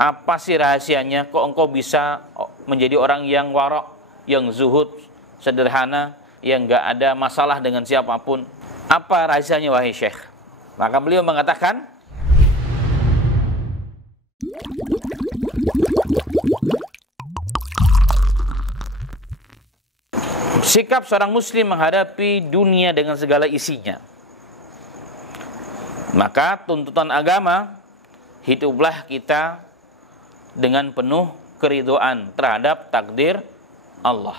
Apa sih rahasianya? Kok engkau bisa menjadi orang yang warok, yang zuhud, sederhana, yang nggak ada masalah dengan siapapun? Apa rahasianya wahai Syekh? Maka beliau mengatakan, sikap seorang muslim menghadapi dunia dengan segala isinya. Maka tuntutan agama, hiduplah kita dengan penuh keridhaan terhadap takdir Allah.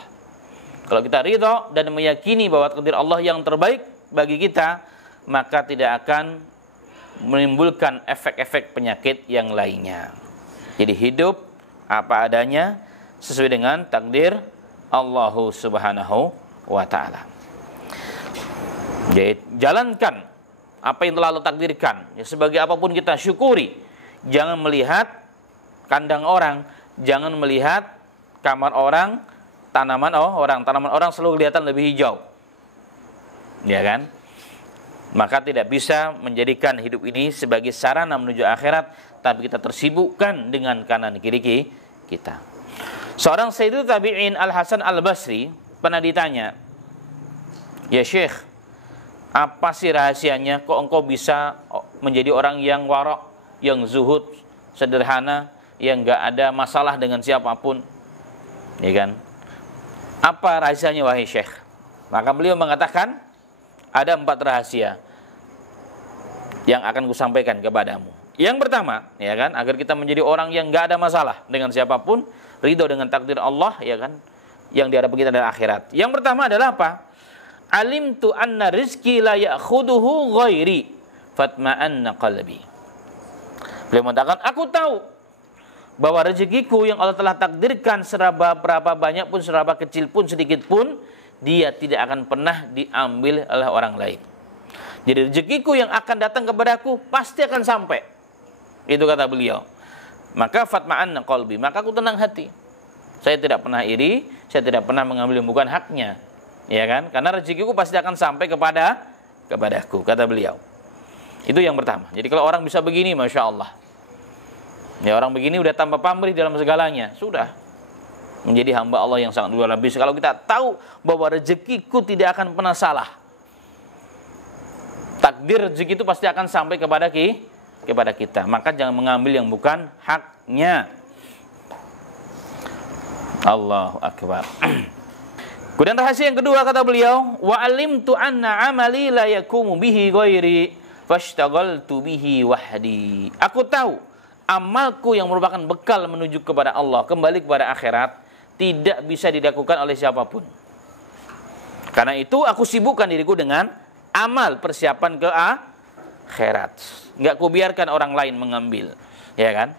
Kalau kita ridho dan meyakini bahwa takdir Allah yang terbaik bagi kita, maka tidak akan menimbulkan efek-efek penyakit yang lainnya. Jadi hidup apa adanya sesuai dengan takdir Allah Subhanahu wa ta'ala. Jadi jalankan apa yang telah Allah takdirkan. Ya, sebagai apapun kita syukuri. Jangan melihat kandang orang, jangan melihat kamar orang, tanaman orang selalu kelihatan lebih hijau. Ya kan? Maka tidak bisa menjadikan hidup ini sebagai sarana menuju akhirat, tapi kita tersibukkan dengan kanan kiri kita. Seorang Sayyidul Tabi'in Al-Hasan Al-Basri pernah ditanya, "Ya Syekh, apa sih rahasianya? Kok engkau bisa menjadi orang yang warok, yang zuhud, sederhana, yang nggak ada masalah dengan siapapun?" Ya kan? Apa rahasianya wahai Syekh? Maka beliau mengatakan, ada 4 rahasia yang akan kusampaikan kepadamu. Yang pertama, ya kan, agar kita menjadi orang yang nggak ada masalah dengan siapapun, ridho dengan takdir Allah, ya kan, yang diharapkan kita dari akhirat. Yang pertama adalah apa? Alimtu anna rizki la ya'khuduhu ghairi fatma'anna qalbi. Beliau mengatakan, aku tahu bahwa rezekiku yang Allah telah takdirkan, seraba berapa banyak pun, seraba kecil pun, sedikit pun, dia tidak akan pernah diambil oleh orang lain. Jadi rezekiku yang akan datang kepadaku pasti akan sampai. Itu kata beliau. Maka fatma'anna qalbi, maka aku tenang hati. Saya tidak pernah iri, saya tidak pernah mengambil yang bukan haknya. Ya kan? Karena rezekiku pasti akan sampai kepadaku, kata beliau. Itu yang pertama. Jadi kalau orang bisa begini, Masya Allah. Ya, orang begini udah tambah pamrih dalam segalanya. Sudah menjadi hamba Allah yang sangat luar biasa. Kalau kita tahu bahwa rezekiku tidak akan pernah salah, takdir rezeki itu pasti akan sampai kepada kita. Maka jangan mengambil yang bukan haknya. Allahu Akbar. Kemudian rahasia yang kedua kata beliau, wa alimtu anna amali la yakumu bihi ghairi fashtaghaltu bihi wahdi. Aku tahu amalku yang merupakan bekal menuju kepada Allah, kembali kepada akhirat, tidak bisa dilakukan oleh siapapun. Karena itu aku sibukkan diriku dengan amal persiapan ke akhirat. Enggak kubiarkan orang lain mengambil, ya kan?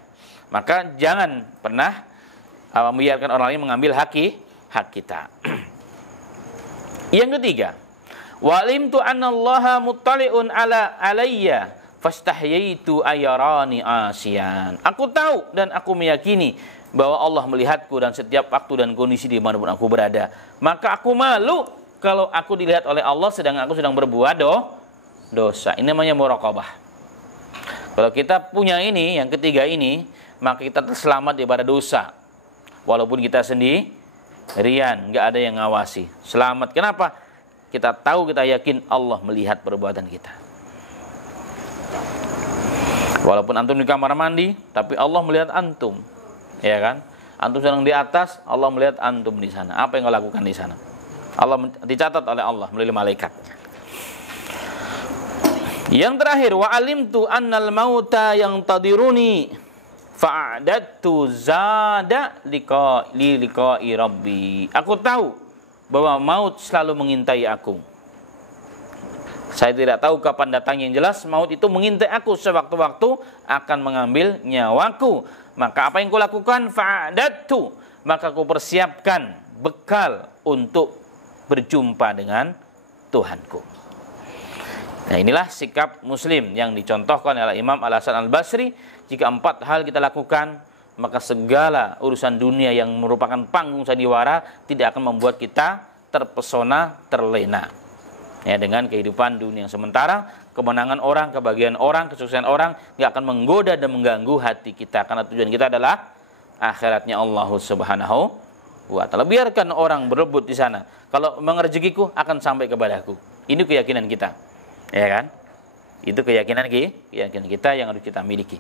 Maka jangan pernah membiarkan orang lain mengambil hak kita. Yang ketiga, walimtu annallaha muttali'un alayya fastahyaitu ayarani asyan. Aku tahu dan aku meyakini bahwa Allah melihatku dan setiap waktu dan kondisi di manapun aku berada. Maka aku malu kalau aku dilihat oleh Allah sedang aku sedang berbuat dosa. Ini namanya muraqabah. Kalau kita punya ini, yang ketiga ini, maka kita terselamat daripada dosa. Walaupun kita sendirian, nggak ada yang ngawasi. Selamat. Kenapa? Kita tahu, kita yakin Allah melihat perbuatan kita. Walaupun antum di kamar mandi, tapi Allah melihat antum. Ya kan? Antum sedang di atas, Allah melihat antum di sana. Apa yang kau lakukan di sana? Allah dicatat oleh Allah melalui malaikat. Yang terakhir, wa alimtu annal mauta yang tadiruni fa'adattu zada liqa'i rabbi. Aku tahu bahwa maut selalu mengintai aku. Saya tidak tahu kapan datang, yang jelas maut itu mengintai aku sewaktu-waktu akan mengambil nyawaku. Maka apa yang kulakukan? Fa'adattu, maka aku persiapkan bekal untuk berjumpa dengan Tuhanku. Nah, inilah sikap muslim yang dicontohkan oleh Imam Al-Hasan Al-Basri. Jika 4 hal kita lakukan, maka segala urusan dunia yang merupakan panggung sandiwara tidak akan membuat kita terpesona, terlena. Ya, dengan kehidupan dunia sementara, kemenangan orang, kebahagiaan orang, kesuksesan orang nggak akan menggoda dan mengganggu hati kita, karena tujuan kita adalah akhiratnya Allah Subhanahu wa taala. Biarkan orang berebut di sana. Kalau mengerejekiku akan sampai kepadaku. Ini keyakinan kita. Ya kan? Itu keyakinan kita yang harus kita miliki.